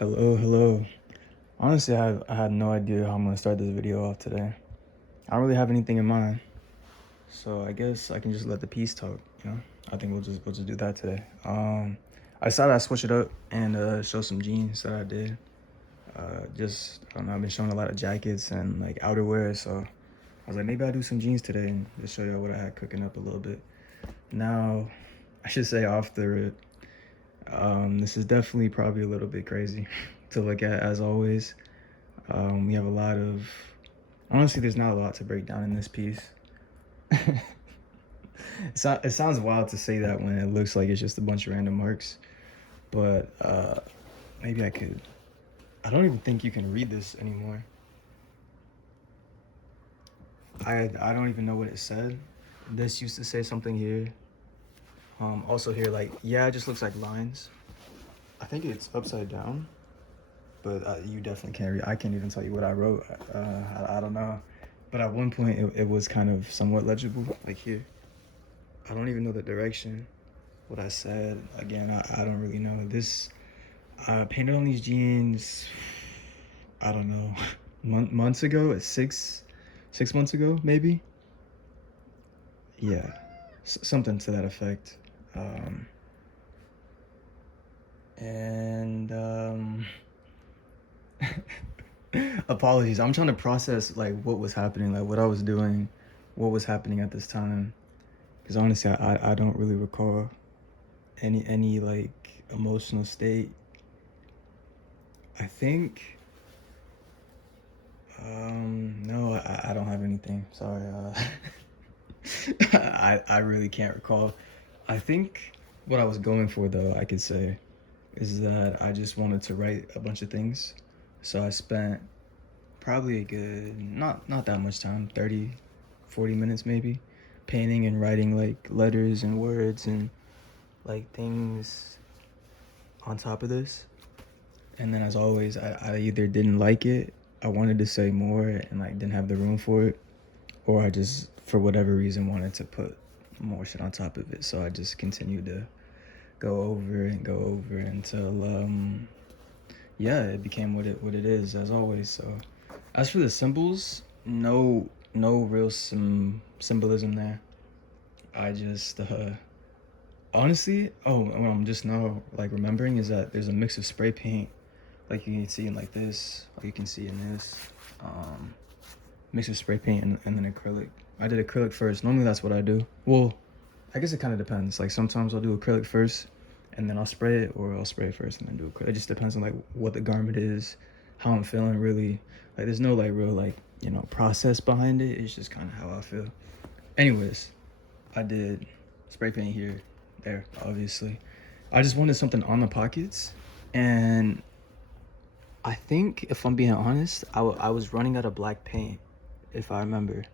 Hello. Honestly, I had no idea how I'm gonna start this video off today. I don't really have anything in mind, so I guess I can just let the piece talk. You know, I think we'll just do that today. I decided I'd switch it up and show some jeans that I did. Just I don't know, I've been showing a lot of jackets and like outerwear, so I was like maybe I'll do some jeans today and just show y'all what I had cooking up a little bit. Now, I should say off the rip, this is definitely probably a little bit crazy to look at as always. We have a lot of, honestly, there's not a lot to break down in this piece. It sounds wild to say that when it looks like it's just a bunch of random marks, but maybe I could. I don't even think you can read this anymore. I don't even know what it said. This used to say something here. Also here, like, yeah, it just looks like lines. I think it's upside down, but you definitely can't read. I can't even tell you what I wrote. I don't know. But at one point, it was kind of somewhat legible, like here. I don't even know the direction. What I said, again, I don't really know. I painted on these jeans, I don't know, months ago, 6 months ago, maybe? Yeah, something to that effect. Um, and apologies, I'm trying to process like what was happening, like what I was doing, what was happening at this time. Because honestly, I don't really recall any like emotional state. I think no, I don't have anything. Sorry. I really can't recall. I think what I was going for though, I could say, is that I just wanted to write a bunch of things. So I spent probably a good not that much time, 30, 40 minutes maybe, painting and writing like letters and words and like things on top of this. And then as always, I either didn't like it, I wanted to say more and like didn't have the room for it, or I just for whatever reason wanted to put more shit on top of it. So I just continued to go over until yeah, it became what it is as always. So as for the symbols, no real symbolism there. I just honestly, what I'm just now like remembering is that there's a mix of spray paint, like you can see in like this, or you can see in this, um, mix of spray paint and then acrylic. I did acrylic first. Normally that's what I do. Well, I guess it kind of depends. Like sometimes I'll do acrylic first, and then I'll spray it, or I'll spray it first and then do acrylic. It just depends on like what the garment is, how I'm feeling really. Like there's no like real like process behind it. It's just kind of how I feel. Anyways, I did spray paint here, there, obviously. I just wanted something on the pockets, and I think if I'm being honest, I was running out of black paint, if I remember,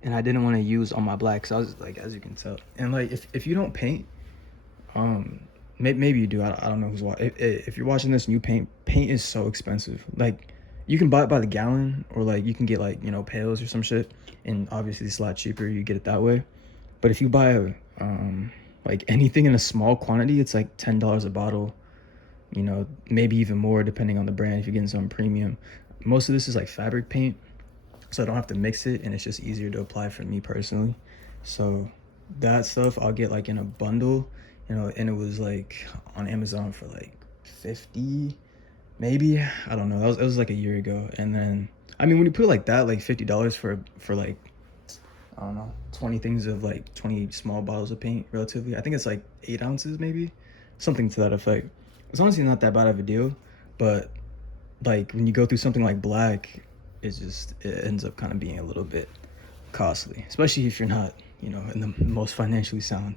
and I didn't want to use all my black. So I was like, as you can tell, and like if you don't paint, um, maybe you do. I don't know who's watching. If you're watching this and you paint is so expensive. Like you can buy it by the gallon, or like you can get like pails or some shit, and obviously it's a lot cheaper. You get it that way. But if you buy like anything in a small quantity, it's like $10 a bottle. Maybe even more depending on the brand if you're getting some premium. Most of this is like fabric paint, so I don't have to mix it, and it's just easier to apply for me personally. So that stuff I'll get like in a bundle, and it was like on Amazon for like 50, maybe. I don't know. It was like a year ago. And then I mean when you put it like that, like $50 for like I don't know, 20 things of like 20 small bottles of paint relatively. I think it's like 8 ounces maybe, something to that effect. It's honestly not that bad of a deal, but like when you go through something like black, it ends up kind of being a little bit costly, especially if you're not, in the most financially sound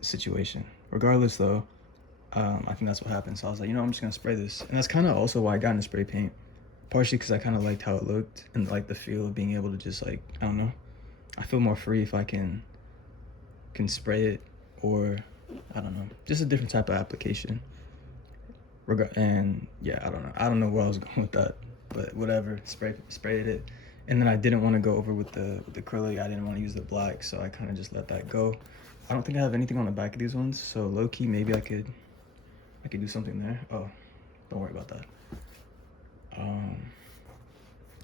situation. Regardless though, I think that's what happened. So I was like, I'm just gonna spray this, and that's kind of also why I got into spray paint, partially because I kind of liked how it looked and like the feel of being able to just like I don't know, I feel more free if I can spray it, or I don't know, just a different type of application. And yeah, I don't know where I was going with that, but whatever. Sprayed it, and then I didn't want to go over with the acrylic. I didn't want to use the black, so I kind of just let that go. I don't think I have anything on the back of these ones, so low key maybe I could do something there. Oh, Don't worry about that. Um,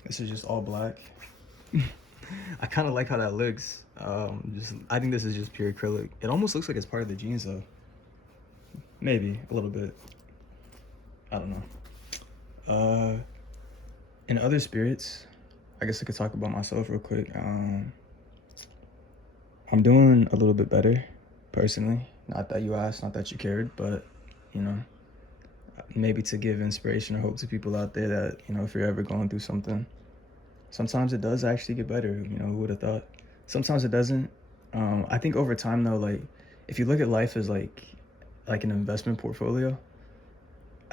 this is just all black. I kind of like how that looks. Just I think this is just pure acrylic. It almost looks like it's part of the jeans though. Maybe a little bit. I don't know. In other spirits, I guess I could talk about myself real quick. I'm doing a little bit better, personally. Not that you asked, not that you cared, but you know, maybe to give inspiration or hope to people out there that, you know, if you're ever going through something, sometimes it does actually get better. You know, who would have thought? Sometimes it doesn't. I think over time though, like if you look at life as like an investment portfolio,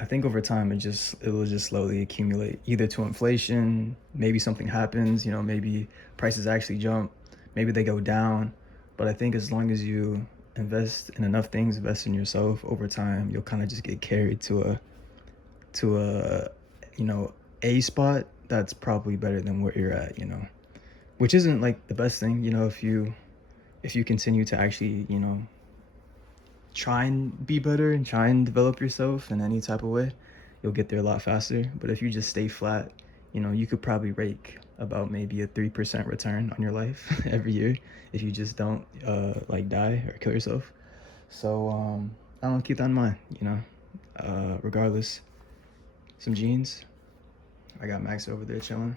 I think over time it will just slowly accumulate either to inflation, maybe something happens, you know, maybe prices actually jump, maybe they go down. But I think as long as you invest in enough things, invest in yourself over time, you'll kind of just get carried to a you know, a spot that's probably better than where you're at, you know. Which isn't like the best thing, you know, if you continue to actually, you know, try and be better and try and develop yourself in any type of way, you'll get there a lot faster. But if you just stay flat, you know, you could probably rake about maybe a 3% return on your life every year if you just don't like die or kill yourself. So I don't know, keep that in mind, you know. Regardless, some jeans. I got Max over there chilling.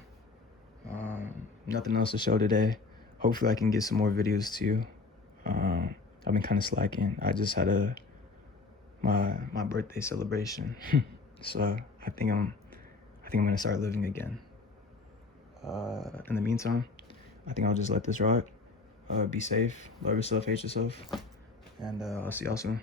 Nothing else to show today. Hopefully I can get some more videos to you. I've been kind of slacking. I just had my birthday celebration, so I think I'm gonna start living again. In the meantime, I think I'll just let this rock. Be safe, love yourself, hate yourself, and I'll see y'all soon.